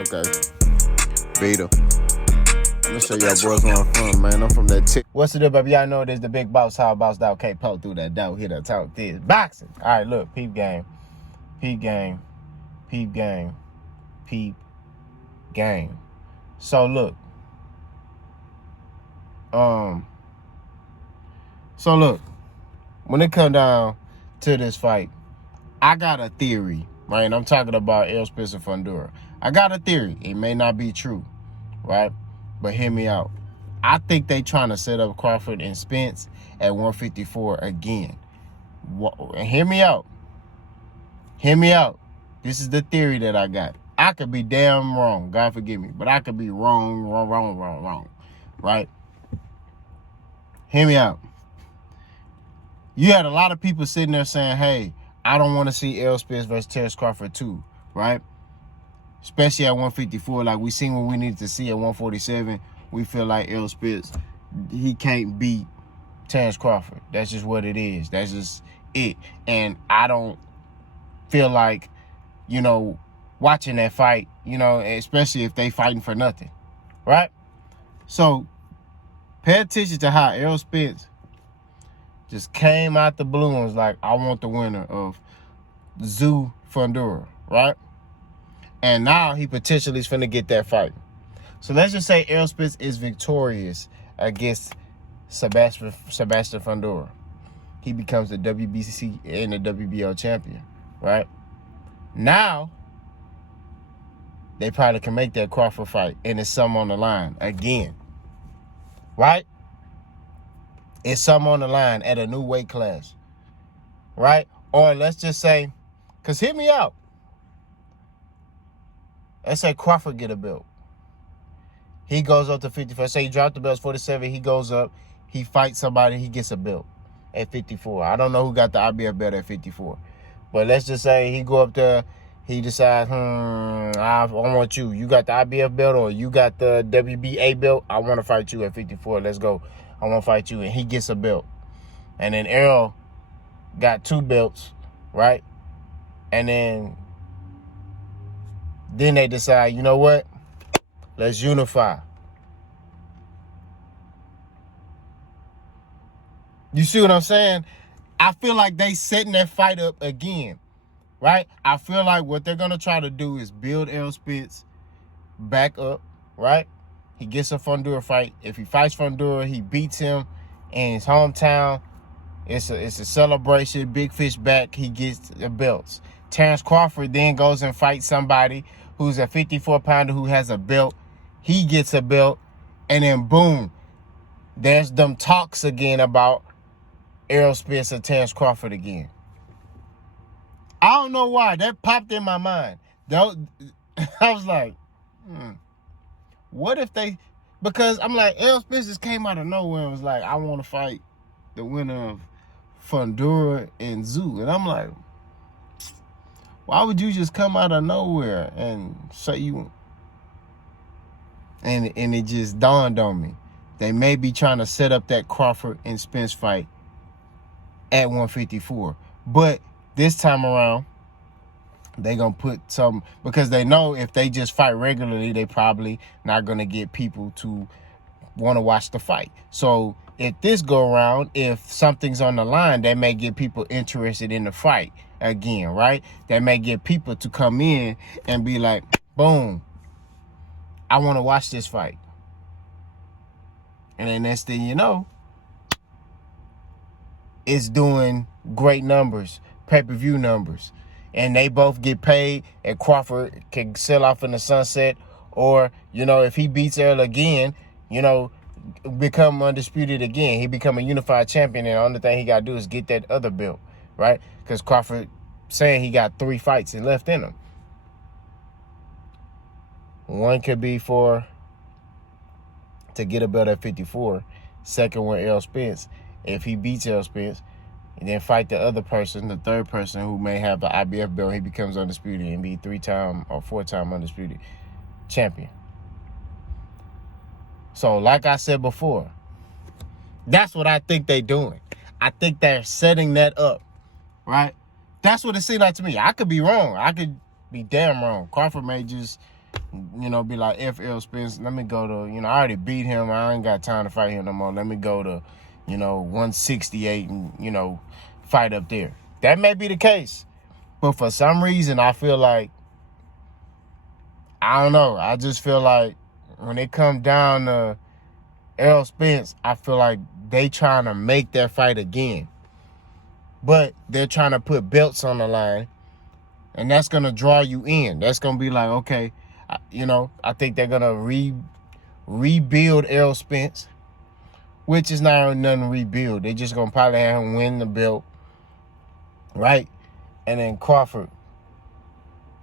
Okay. Beat 'em. I'm gonna show y'all boys where I'm from, man. I'm from that tick. What's the deal, baby? Y'all know there's the big boss. How boss out? Can't poke through that door. Here to talk this. Boxing. All right, look. Peep game. Peep game. Peep game. Peep game. So, look. So, look. When it come down to this fight, I got a theory, right? And I'm talking about Errol, Spence, and Fundora. I got a theory. It may not be true, right? But hear me out. I think they trying to set up Crawford and Spence at 154 again. Hear me out. Hear me out. This is the theory that I got. I could be damn wrong. God forgive me. But I could be wrong. Right? Hear me out. You had a lot of people sitting there saying, hey, I don't want to see Errol Spence versus Terence Crawford too, right? Especially at 154, like we seen what we needed to see at 147. We feel like Errol Spence, he can't beat Terence Crawford. That's just what it is. That's just it. And I don't feel like, watching that fight, especially if they fighting for nothing, right? So pay attention to how Errol Spence just came out the blue and was like, I want the winner of Fundora, right? And now he potentially is finna get that fight. So let's just say Errol Spence is victorious against Sebastian Fundora. He becomes the WBC and the WBO champion, right? Now, they probably can make that Crawford fight, and it's some on the line again, right? It's some on the line at a new weight class, right? Or let's just say, because hear me out. Let's say Crawford get a belt. He goes up to 54. Say he dropped the belts 47. He goes up. He fights somebody. He gets a belt at 54. I don't know who got the IBF belt at 54. But let's just say he go up there. He decides, I want you. You got the IBF belt or you got the WBA belt. I want to fight you at 54. Let's go. I want to fight you. And he gets a belt. And then Errol got 2 belts, right? And then they decide, you know what? Let's unify. You see what I'm saying? I feel like they setting that fight up again, right? I feel like what they're going to try to do is build Errol Spence back up, right? He gets a Fundora fight. If he fights Fundora, he beats him in his hometown. It's a celebration. Big fish back. He gets the belts. Terence Crawford then goes and fights somebody who's a 54-pounder who has a belt. He gets a belt. And then, boom, there's them talks again about Errol Spence and Terence Crawford again. I don't know why. That popped in my mind. I was like, what if they... Because I'm like, Errol Spence just came out of nowhere and was like, I want to fight the winner of Fundora and Zoo. And I'm like, why would you just come out of nowhere and say you... And it just dawned on me. They may be trying to set up that Crawford and Spence fight at 154. But this time around, they going to put some... Because they know if they just fight regularly, they probably not going to get people to want to watch the fight. So if this go around, if something's on the line, that may get people interested in the fight again, right? That may get people to come in and be like, boom, I want to watch this fight. And then next thing you know, it's doing great numbers, pay-per-view numbers. And they both get paid, and Crawford can sell off in the sunset. Or, if he beats Errol again, become undisputed again. He become a unified champion, and the only thing he got to do is get that other belt, right? Because Crawford saying he got 3 fights left in him. One could be to get a belt at 54. Second one, Errol Spence. If he beats Errol Spence, and then fight the other person, the third person who may have the IBF belt, he becomes undisputed and be 3-time or 4-time undisputed champion. So, like I said before, that's what I think they're doing. I think they're setting that up, right? That's what it seemed like to me. I could be wrong. I could be damn wrong. Crawford may just be like, F Errol Spence, let me go to, I already beat him. I ain't got time to fight him no more. Let me go to, 168 and, fight up there. That may be the case. But for some reason, I feel like, I don't know. I just feel like when it comes down to Errol Spence, I feel like they trying to make that fight again. But they're trying to put belts on the line. And that's going to draw you in. That's going to be like, okay, I think they're going to rebuild Errol Spence, which is not nothing to rebuild. They're just going to probably have him win the belt, right? And then Crawford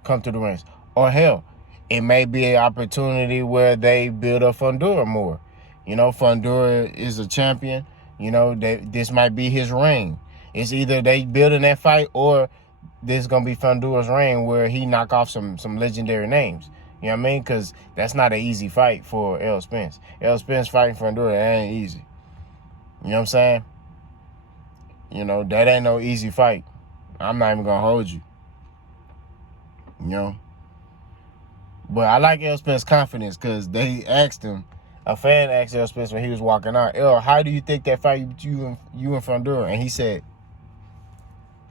come to the ranks. Or hell, it may be an opportunity where they build up Fundora more. Fundora is a champion. This might be his reign. It's either they building that fight or this is going to be Fundora's reign where he knock off some legendary names. You know what I mean? Because that's not an easy fight for Errol Spence. Errol Spence fighting Fundora, that ain't easy. You know what I'm saying? That ain't no easy fight. I'm not even going to hold you. But I like Errol Spence's confidence because they asked him, a fan asked Errol Spence when he was walking out, Errol, how do you think that fight you and Fundora? And he said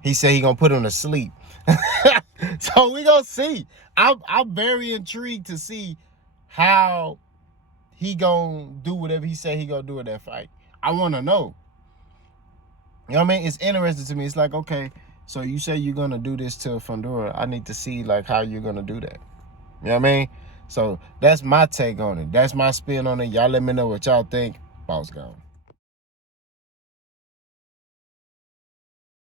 he gonna put him to sleep. So we gonna see. I'm very intrigued to see how he gonna do whatever he say he gonna do in that fight. I want to know. You know what I mean? It's interesting to me. It's like, okay, so you say you're gonna do this to Fundora. I need to see like how you're gonna do that. You know what I mean? So that's my take on it. That's my spin on it. Y'all let me know what y'all think. Boss gone.